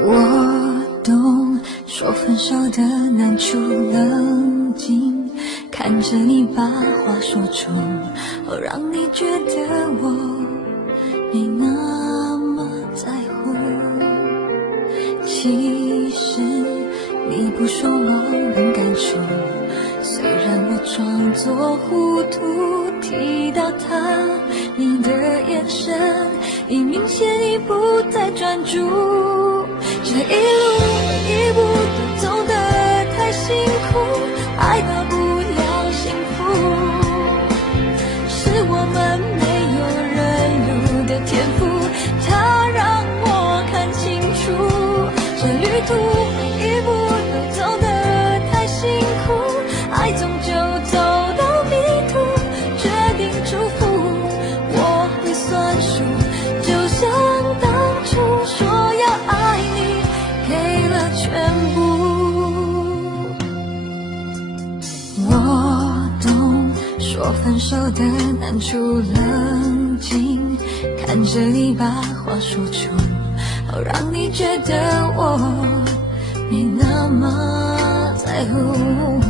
我懂说分手的难处，冷静看着你把话说出，让你觉得我没那么在乎。其实你不说我能感触，虽然我装作糊涂，提到他，你的眼神已明显已不再专注。这一路一步都走得太辛苦，爱到不了幸福，是我们没有认路的天赋，它让我看清楚。这旅途一步都走得太辛苦，爱终究走到迷途，决定祝福我会算数，就像当初说要爱你给了全部。我懂说分手的难处，冷静看着你把话说出，让你觉得我没那么在乎。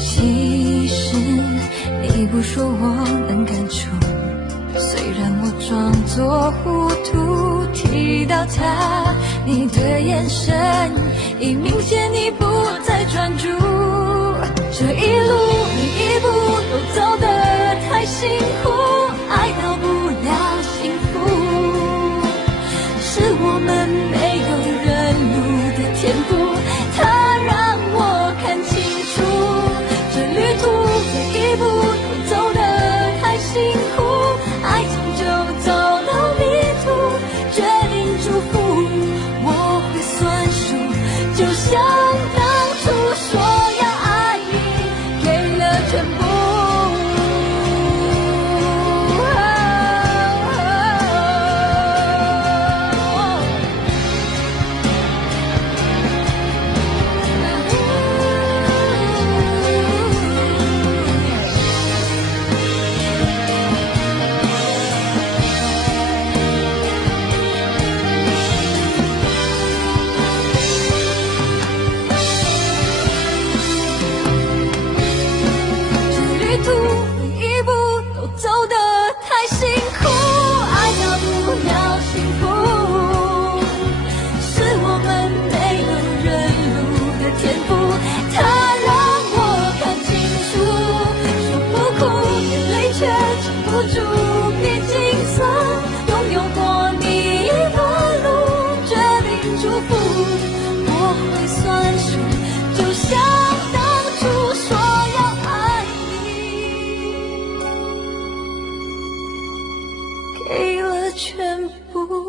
其实你不说我能感触，虽然我装作糊涂，提到他，你的眼神已明显你不再专注。这一路每一步都走得太辛苦，爱到不了幸福，是我们没有认路的天赋，它让我看清楚。这旅途每一步都走得太辛苦，爱终究走到迷途，决定祝福我会算数，就像当初说要爱你给了全部。给了全部。